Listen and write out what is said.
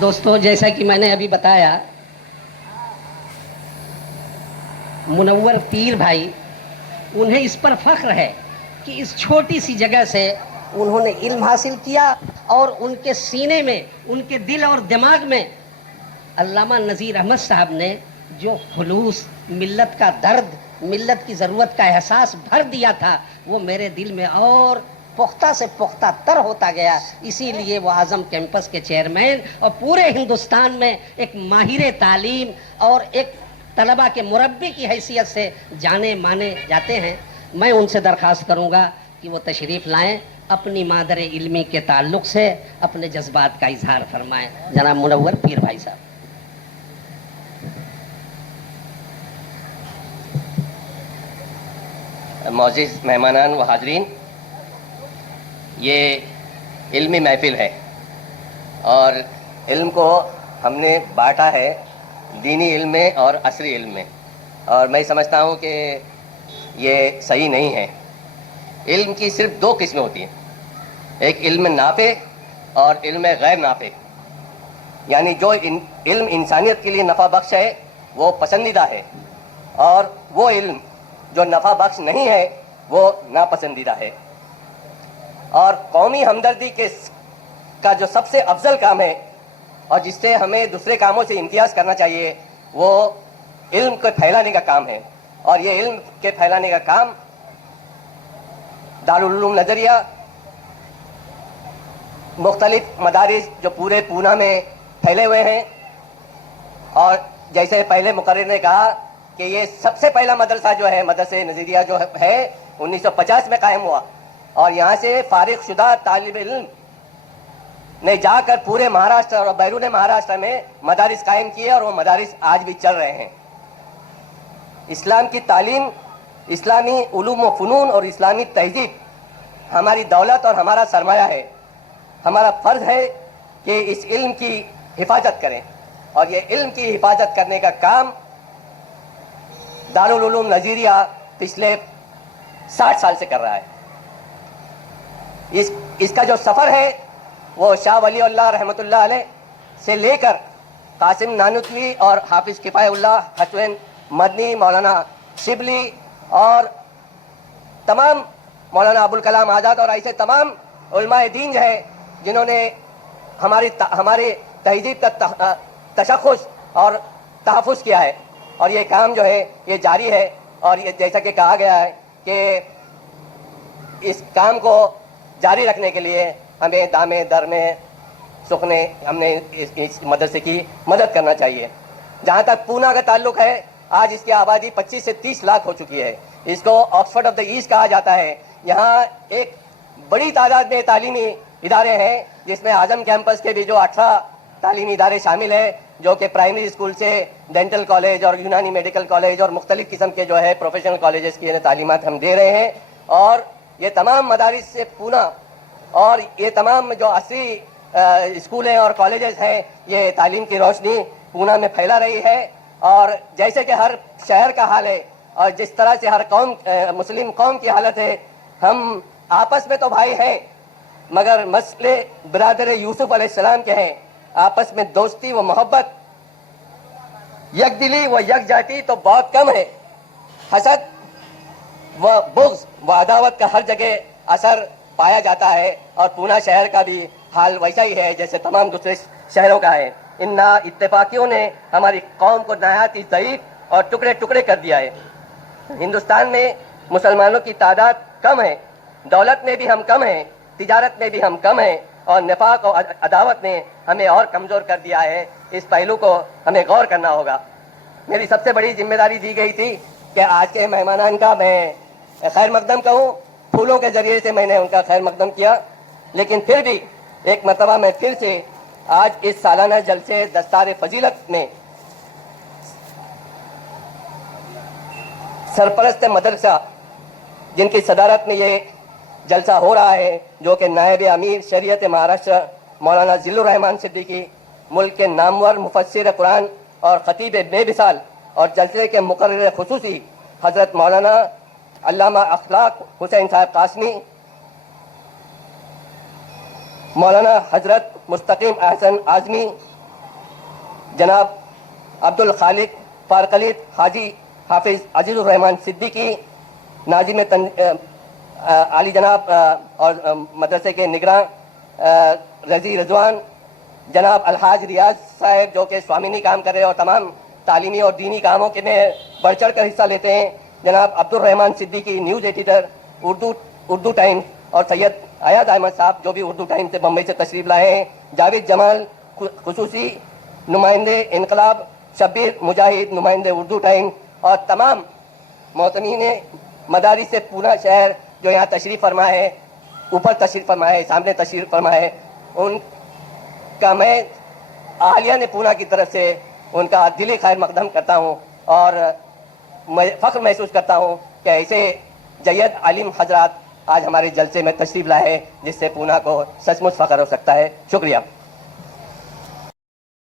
دوستوں، جیسا کہ میں نے ابھی بتایا، منور پیر بھائی، انہیں اس پر فخر ہے کہ اس چھوٹی سی جگہ سے انہوں نے علم حاصل کیا، اور ان کے سینے میں، ان کے دل اور دماغ میں علامہ نذیر احمد صاحب نے جو خلوص، ملت کا درد، ملت کی ضرورت کا احساس بھر دیا تھا، وہ میرے دل میں اور پختہ سے پختہ تر ہوتا گیا۔ اسی لیے وہ اعظم کیمپس کے چیئرمین اور پورے ہندوستان میں ایک ماہر تعلیم اور ایک طلباء کے مربی کی حیثیت سے جانے مانے جاتے ہیں۔ میں ان سے درخواست کروں گا کہ وہ تشریف لائیں، اپنی مادر علمی کے تعلق سے اپنے جذبات کا اظہار فرمائیں۔ جناب منور پیر بھائی صاحب۔ معزز مہمانان و حاضرین، یہ علمی محفل ہے اور علم کو ہم نے بانٹا ہے دینی علم میں اور عصری علم میں، اور میں سمجھتا ہوں کہ یہ صحیح نہیں ہے۔ علم کی صرف دو قسمیں ہوتی ہیں، ایک علم نافع اور علم غیر نافع، یعنی جو علم انسانیت کے لیے نفع بخش ہے وہ پسندیدہ ہے، اور وہ علم جو نفع بخش نہیں ہے وہ ناپسندیدہ ہے۔ اور قومی ہمدردی کا جو سب سے افضل کام ہے اور جس سے ہمیں دوسرے کاموں سے امتیاز کرنا چاہیے، وہ علم کو پھیلانے کا کام ہے، اور یہ علم کے پھیلانے کا کام دارالعلوم نظریہ، مختلف مدارس جو پورے پونا میں پھیلے ہوئے ہیں، اور جیسے پہلے مقرر نے کہا کہ یہ سب سے پہلا مدرسہ جو ہے، مدرسہ نظریہ جو ہے 1950 میں قائم ہوا، اور یہاں سے فارغ شدہ طالب علم نے جا کر پورے مہاراشٹر اور بیرون مہاراشٹر میں مدارس قائم کیے، اور وہ مدارس آج بھی چل رہے ہیں۔ اسلام کی تعلیم، اسلامی علوم و فنون اور اسلامی تہذیب ہماری دولت اور ہمارا سرمایہ ہے۔ ہمارا فرض ہے کہ اس علم کی حفاظت کریں، اور یہ علم کی حفاظت کرنے کا کام دارالعلوم نظریہ پچھلے 60 سال سے کر رہا ہے۔ اس کا جو سفر ہے وہ شاہ ولی اللہ رحمۃ اللہ علیہ سے لے کر قاسم نانوتوی اور حافظ کفایہ اللہ حسین مدنی، مولانا شبلی اور تمام مولانا ابوالکلام آزاد اور ایسے تمام علماء دین جو ہے جنہوں نے ہماری تہذیب کا تشخص اور تحفظ کیا ہے، اور یہ کام جو ہے یہ جاری ہے۔ اور یہ جیسا کہ کہا گیا ہے کہ اس کام کو جاری رکھنے کے لیے ہمیں دامے درمے سکھنے ہم نے اس مدرسے کی مدد کرنا چاہیے۔ جہاں تک پونا کا تعلق ہے، آج اس کی آبادی 25 سے 30 لاکھ ہو چکی ہے۔ اس کو آکسفورڈ آف دا ایسٹ کہا جاتا ہے۔ یہاں ایک بڑی تعداد میں تعلیمی ادارے ہیں، جس میں اعظم کیمپس کے بھی جو 18 تعلیمی ادارے شامل ہیں، جو کہ پرائمری اسکول سے ڈینٹل کالج اور یونانی میڈیکل کالج اور مختلف قسم کے جو ہے پروفیشنل کالجز کی تعلیمات ہم دے رہے ہیں۔ اور یہ تمام مدارس سے پونا اور یہ تمام جو عصری اسکولیں اور کالجز ہیں، یہ تعلیم کی روشنی پونا میں پھیلا رہی ہے۔ اور جیسے کہ ہر شہر کا حال ہے، اور جس طرح سے ہر قوم، مسلم قوم کی حالت ہے، ہم آپس میں تو بھائی ہیں، مگر مسئلے برادر یوسف علیہ السلام کے ہیں۔ آپس میں دوستی و محبت، یک دلی و یک جاتی تو بہت کم ہے۔ حسد و بغض و عداوت کا ہر جگہ اثر پایا جاتا ہے، اور پونا شہر کا بھی حال ویسا ہی ہے جیسے تمام دوسرے شہروں کا ہے۔ ان نا اتفاقیوں نے ہماری قوم کو نہایت ہی ضعیف اور ٹکڑے ٹکڑے کر دیا ہے۔ ہندوستان میں مسلمانوں کی تعداد کم ہے، دولت میں بھی ہم کم ہیں، تجارت میں بھی ہم کم ہیں، اور نفاق اور عداوت نے ہمیں اور کمزور کر دیا ہے۔ اس پہلو کو ہمیں غور کرنا ہوگا۔ میری سب سے بڑی ذمہ داری دی گئی تھی کہ آج کے مہمانان کا میں خیر مقدم کہوں، پھولوں کے ذریعے سے میں نے ان کا خیر مقدم کیا، لیکن پھر بھی ایک مرتبہ میں پھر سے آج اس سالانہ جلسے دستار فضیلت میں سرپرست مدرسہ جن کی صدارت میں یہ جلسہ ہو رہا ہے، جو کہ نائب امیر شریعت مہاراشٹر مولانا ذل الرحمان صدیقی، ملک کے نامور مفسر قرآن اور خطیب بے مثال، اور جلسے کے مقرر خصوصی حضرت مولانا علامہ اخلاق حسین صاحب قاسمی، مولانا حضرت مستقیم احسن اعظمی، جناب عبد الخالق فارقلیت حاجی حافظ عزیز الرحمان صدیقی ناظم عالی جناب اور مدرسے کے نگراں رضی رضوان، جناب الحاج ریاض صاحب جو کہ سوامینی کام کر رہے ہیں اور تمام تعلیمی اور دینی کاموں کے میں بڑھ چڑھ کر حصہ لیتے ہیں، جناب Abdur Rahman Siddiqui news editor Urdu Times, اور سید ایاز احمد صاحب جو بھی اردو ٹائمز سے بمبئی سے تشریف لائے ہیں، جاوید جمال خصوصی نمائندے انقلاب، شبیر مجاہد نمائندے اردو ٹائمز، اور تمام محتمین مدارس سے پورا شہر جو یہاں تشریف فرما ہے، اوپر تشریف فرما ہے، سامنے تشریف فرما ہے، ان کا میں اہلیہ نے پونا کی طرف سے ان کا دلی خیر مقدم کرتا ہوں، اور میں فخر محسوس کرتا ہوں کہ ایسے جید عالم حضرات آج ہمارے جلسے میں تشریف لائے، جس سے پونا کو سچ مچ فخر ہو سکتا ہے. شکریہ.